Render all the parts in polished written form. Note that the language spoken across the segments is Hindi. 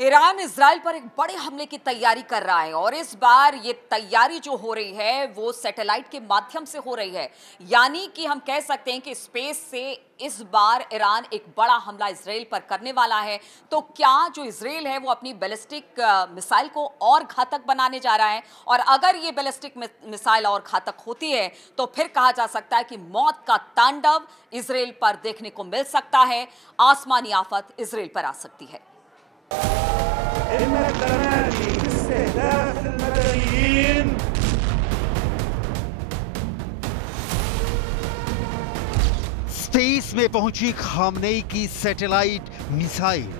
ईरान इजराइल पर एक बड़े हमले की तैयारी कर रहा है और इस बार ये तैयारी जो हो रही है वो सैटेलाइट के माध्यम से हो रही है। यानी कि हम कह सकते हैं कि स्पेस से इस बार ईरान एक बड़ा हमला इजराइल पर करने वाला है। तो क्या जो इजराइल है वो अपनी बैलिस्टिक मिसाइल को और घातक बनाने जा रहा है, और अगर ये बैलिस्टिक मिसाइल और घातक होती है तो फिर कहा जा सकता है कि मौत का तांडव इजराइल पर देखने को मिल सकता है। आसमानी आफत इजराइल पर आ सकती है। स्पेस में पहुंची खामनेई की सैटेलाइट मिसाइल।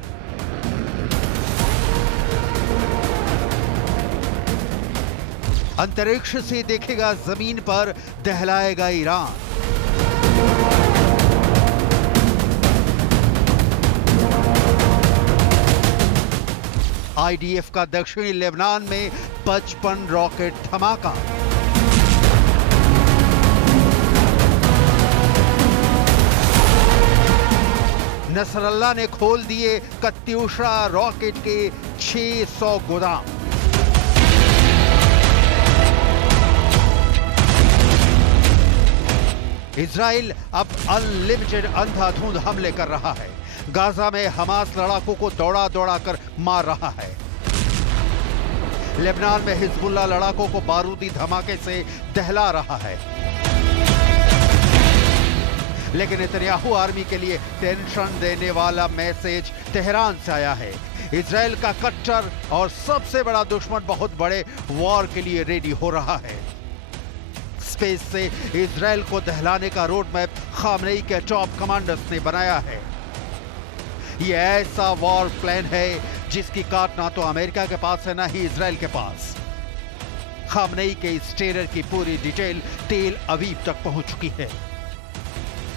अंतरिक्ष से देखेगा जमीन पर, दहलाएगा ईरान। आईडीएफ का दक्षिणी लेबनान में 55 रॉकेट धमाका। नसरल्लाह ने खोल दिए कत्यूशा रॉकेट के 600 गोदाम। इजराइल अब अनलिमिटेड अंधाधुंध हमले कर रहा है। गाजा में हमास लड़ाकों को दौड़ा दौड़ा कर मार रहा है। लेबनान में हिजबुल्लाह लड़ाकों को बारूदी धमाके से दहला रहा है। लेकिन नेतन्याहू आर्मी के लिए टेंशन देने वाला मैसेज तेहरान से आया है। इजराइल का कट्टर और सबसे बड़ा दुश्मन बहुत बड़े वॉर के लिए रेडी हो रहा है। स्पेस से इजराइल को दहलाने का रोड मैप खामनेई के टॉप कमांडर्स ने बनाया है। ये ऐसा वॉर प्लान है जिसकी काट ना तो अमेरिका के पास है ना ही इजराइल के पास। खामनेई के इस टेरर की पूरी डिटेल तेल अवीव तक पहुंच चुकी है।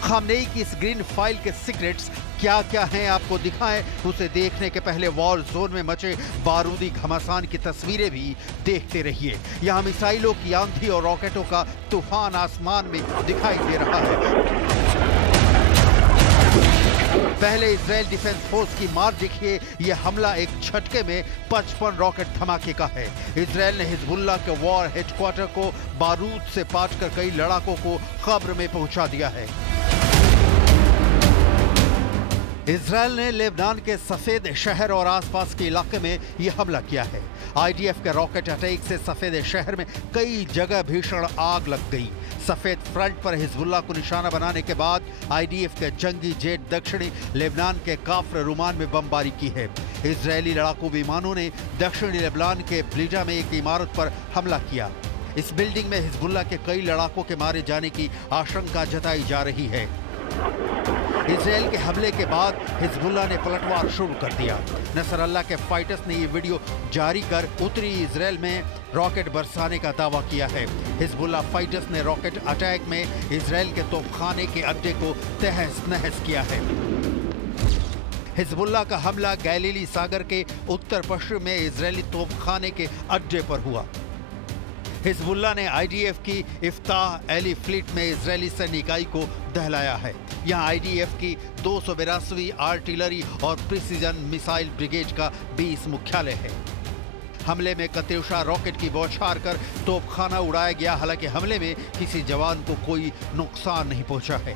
खामनेई की इस ग्रीन फाइल के सीक्रेट्स क्या क्या हैं आपको दिखाएं, उसे देखने के पहले वॉर जोन में मचे बारूदी घमासान की तस्वीरें भी देखते रहिए। यहां मिसाइलों की आंधी और रॉकेटों का तूफान आसमान में दिखाई दे रहा है। पहले इजराइल डिफेंस फोर्स की मार देखिए। यह हमला एक झटके में 55 रॉकेट धमाके का है। इजराइल ने हिजबुल्लाह के वॉर हेडक्वार्टर को बारूद से पाट कर कई लड़ाकों को कब्र में पहुंचा दिया है। इजराइल ने लेबनान के सफेद शहर और आसपास के इलाके में यह हमला किया है। आईडीएफ के रॉकेट अटैक से सफेद शहर में कई जगह भीषण आग लग गई। सफेद फ्रंट पर हिजबुल्लाह को निशाना बनाने के बाद आईडीएफ के जंगी जेट दक्षिणी लेबनान के काफ्र रुमान में बमबारी की है। इजरायली लड़ाकू विमानों ने दक्षिणी लेबनान के ब्लीजा में एक इमारत पर हमला किया। इस बिल्डिंग में हिजबुल्लाह के कई लड़ाकों के मारे जाने की आशंका जताई जा रही है। इजराइल के हमले के बाद हिजबुल्लाह ने पलटवार शुरू कर दिया। नसरल्लाह के फाइटर्स ने ये वीडियो जारी कर उत्तरी इजराइल में रॉकेट बरसाने का दावा किया है। हिजबुल्लाह फाइटर्स ने रॉकेट अटैक में इजराइल के तोपखाने के अड्डे को तहस नहस किया है। हिजबुल्लाह का हमला गैलीली सागर के उत्तर पश्चिम में इजरायली तोपखाने के अड्डे पर हुआ। हिजबुल्लाह ने आईडीएफ की इफ्ताह एली फ्लीट में इजरायली सैन्य इकाई को दहलाया है। यहां आईडीएफ की 282वीं आर्टिलरी और प्रिसीजन मिसाइल ब्रिगेड का 20 मुख्यालय है। हमले में कत्यूशा रॉकेट की बौछार कर तोपखाना उड़ाया गया। हालांकि हमले में किसी जवान को कोई नुकसान नहीं पहुंचा है।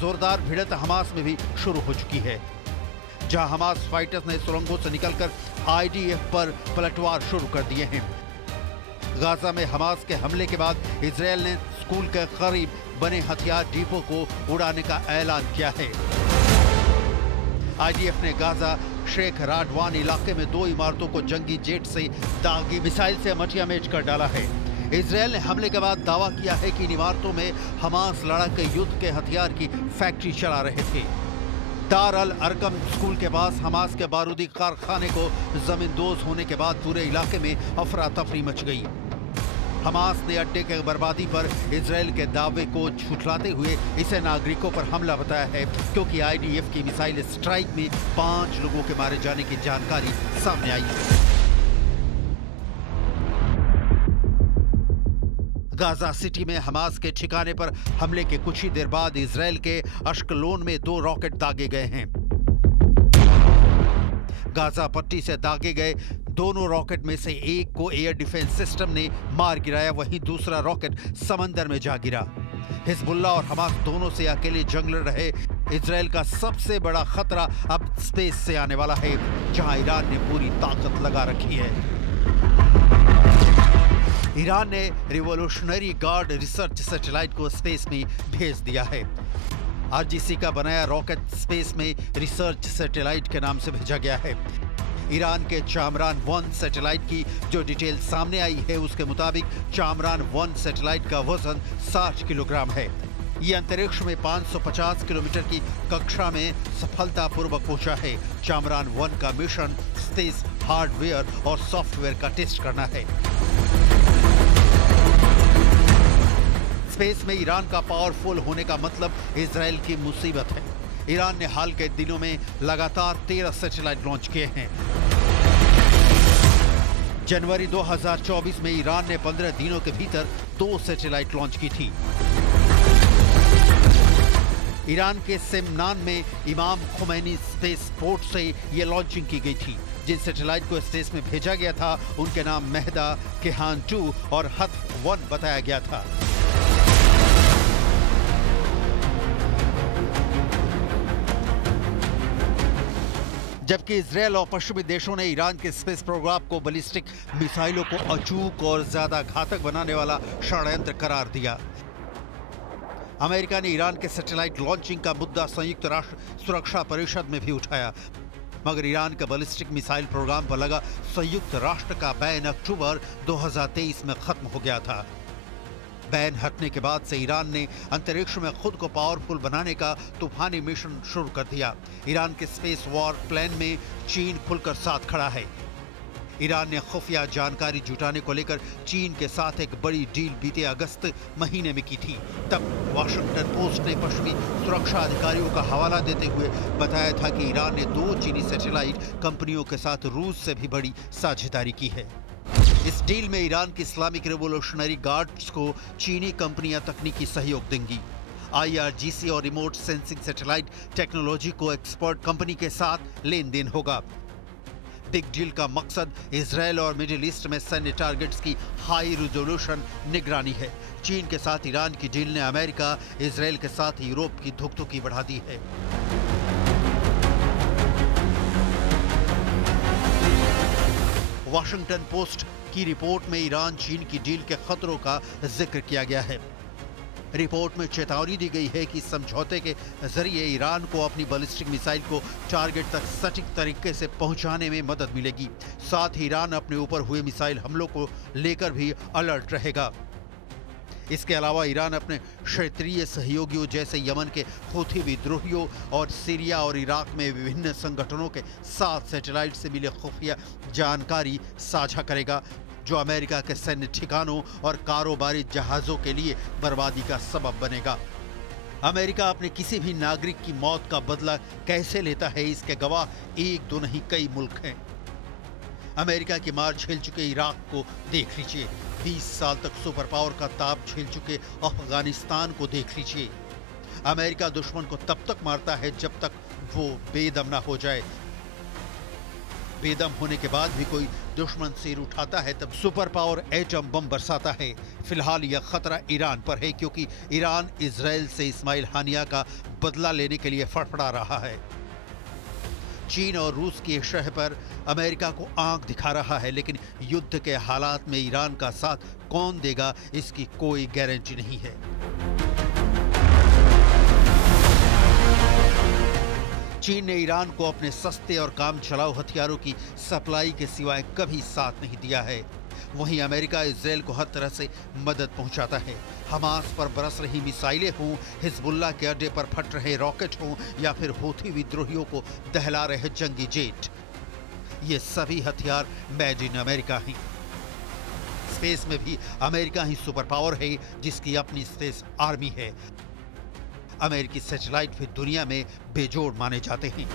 जोरदार भिड़ंत हमास में भी शुरू हो चुकी है, जहां हमास फाइटर्स ने सुरंगों से निकलकर आईडीएफ पर पलटवार शुरू कर दिए हैं। गाजा में हमास के हमले के बाद इजराइल ने स्कूल के करीब बने हथियार डिपो को उड़ाने का ऐलान किया है। आईडीएफ ने गाजा शेख राडवान इलाके में 2 इमारतों को जंगी जेट से दागी मिसाइल से मटियामेज कर डाला है। इजराइल ने हमले के बाद दावा किया है कि इन इमारतों में हमास लड़ाके युद्ध के हथियार की फैक्ट्री चला रहे थे। दार अल अरकम स्कूल के पास हमास के बारूदी कारखाने को जमींदोज होने के बाद पूरे इलाके में अफरा तफरी मच गई। हमास ने अड्डे के बर्बादी पर इजरायल के दावे को झुठलाते हुए इसे नागरिकों पर हमला बताया है, क्योंकि आईडीएफ की मिसाइल स्ट्राइक में 5 लोगों के मारे जाने की जानकारी सामने आई है। गाजा सिटी में हमास के ठिकाने पर हमले के कुछ ही देर बाद इजरायल के अश्कलोन में 2 रॉकेट दागे गए हैं। गाजा पट्टी से दागे गए दोनों रॉकेट में से एक को एयर डिफेंस सिस्टम ने मार गिराया, वहीं दूसरा रॉकेट समंदर में जा गिरा। हिजबुल्लाह और हमास दोनों से अकेले जंग लड़ रहे इजरायल का सबसे बड़ा खतरा अब स्पेस से आने वाला है, जहां ईरान ने पूरी ताकत लगा रखी है। ईरान ने रिवॉल्यूशनरी गार्ड रिसर्च सैटेलाइट को स्पेस में भेज दिया है। आरजीसी का बनाया रॉकेट स्पेस में रिसर्च सैटेलाइट के नाम से भेजा गया है। ईरान के चामरान 1 सैटेलाइट की जो डिटेल सामने आई है, उसके मुताबिक चामरान 1 सैटेलाइट का वजन 60 किलोग्राम है। ये अंतरिक्ष में 550 किलोमीटर की कक्षा में सफलतापूर्वक पहुंचा है। चामरान 1 का मिशन स्पेस हार्डवेयर और सॉफ्टवेयर का टेस्ट करना है। स्पेस में ईरान का पावरफुल होने का मतलब इजरायल की मुसीबत है। ईरान ने हाल के दिनों में लगातार 13 सैटेलाइट लॉन्च किए हैं। जनवरी 2024 में ईरान ने 15 दिनों के भीतर 2 सैटेलाइट लॉन्च की थी। ईरान के सेमनान में इमाम खुमैनी स्पेस पोर्ट से यह लॉन्चिंग की गई थी। जिन सैटेलाइट को स्पेस में भेजा गया था उनके नाम मेहदा, केहान 2 और हत्फ 1 बताया गया था। जबकि इजरायल और पश्चिमी देशों ने ईरान के स्पेस प्रोग्राम को बैलिस्टिक मिसाइलों को अचूक और ज्यादा घातक बनाने वाला षड्यंत्र करार दिया। अमेरिका ने ईरान के सैटेलाइट लॉन्चिंग का मुद्दा संयुक्त राष्ट्र सुरक्षा परिषद में भी उठाया, मगर ईरान के बैलिस्टिक मिसाइल प्रोग्राम पर लगा संयुक्त राष्ट्र का बैन अक्टूबर 2023 में खत्म हो गया था। बैन हटने के बाद से ईरान ने अंतरिक्ष में खुद को पावरफुल बनाने का तूफानी मिशन शुरू कर दिया। ईरान के स्पेस वॉर प्लान में चीन खुलकर साथ खड़ा है। ईरान ने खुफिया जानकारी जुटाने को लेकर चीन के साथ एक बड़ी डील बीते अगस्त महीने में की थी। तब वाशिंगटन पोस्ट ने पश्चिमी सुरक्षा अधिकारियों का हवाला देते हुए बताया था कि ईरान ने 2 चीनी सैटेलाइट कंपनियों के साथ रूस से भी बड़ी साझेदारी की है। इस डील में ईरान की इस्लामिक रिवॉल्यूशनरी गार्ड्स को चीनी कंपनियां तकनीकी सहयोग देंगी। IRGC और रिमोट सेंसिंग सैटेलाइट टेक्नोलॉजी को एक्सपर्ट कंपनी के साथ लेन देन होगा। बिग डील का मकसद इजरायल और मिडिल ईस्ट में सैन्य टारगेट्स की हाई रिजोल्यूशन निगरानी है। चीन के साथ ईरान की डील ने अमेरिका, इजरायल के साथ यूरोप की धुकधुकी बढ़ा दी है। वाशिंगटन पोस्ट की रिपोर्ट में ईरान चीन की डील के खतरों का जिक्र किया गया है। रिपोर्ट में चेतावनी दी गई है कि समझौते के जरिए ईरान को अपनी बैलिस्टिक मिसाइल को टारगेट तक सटीक तरीके से पहुंचाने में मदद मिलेगी। साथ ही ईरान अपने ऊपर हुए मिसाइल हमलों को लेकर भी अलर्ट रहेगा। इसके अलावा ईरान अपने क्षेत्रीय सहयोगियों जैसे यमन के हूथी विद्रोहियों और सीरिया और इराक में विभिन्न संगठनों के साथ सैटेलाइट से मिले खुफिया जानकारी साझा करेगा, जो अमेरिका के सैन्य ठिकानों और कारोबारी जहाजों के लिए बर्बादी का सबब बनेगा। अमेरिका अपने किसी भी नागरिक की मौत का बदला कैसे लेता है, इसके गवाह एक दो नहीं कई मुल्क हैं। अमेरिका की मार झेल चुके इराक को देख लीजिए, 20 साल तक सुपर पावर का ताप झेल चुके अफगानिस्तान को देख लीजिए। अमेरिका दुश्मन को तब तक मारता है जब तक वो बेदम ना हो जाए। बेदम होने के बाद भी कोई दुश्मन सिर उठाता है तब सुपर पावर एटम बम बरसाता है। फिलहाल यह खतरा ईरान पर है, क्योंकि ईरान इजरायल से इस्माइल हानिया का बदला लेने के लिए फड़फड़ा रहा है। चीन और रूस की शह पर अमेरिका को आंख दिखा रहा है, लेकिन युद्ध के हालात में ईरान का साथ कौन देगा, इसकी कोई गारंटी नहीं है। चीन ने ईरान को अपने सस्ते और काम चलाऊ हथियारों की सप्लाई के सिवाय कभी साथ नहीं दिया है। वहीं अमेरिका इजरायल को हर तरह से मदद पहुंचाता है। हमास पर बरस रही मिसाइलें हों, हिजबुल्लाह के अड्डे पर फट रहे रॉकेट हों, या फिर हूथी विद्रोहियों को दहला रहे जंगी जेट, ये सभी हथियार मेड इन अमेरिका हैं। स्पेस में भी अमेरिका ही सुपर पावर है, जिसकी अपनी स्पेस आर्मी है। अमेरिकी सैटेलाइट भी दुनिया में बेजोड़ माने जाते हैं।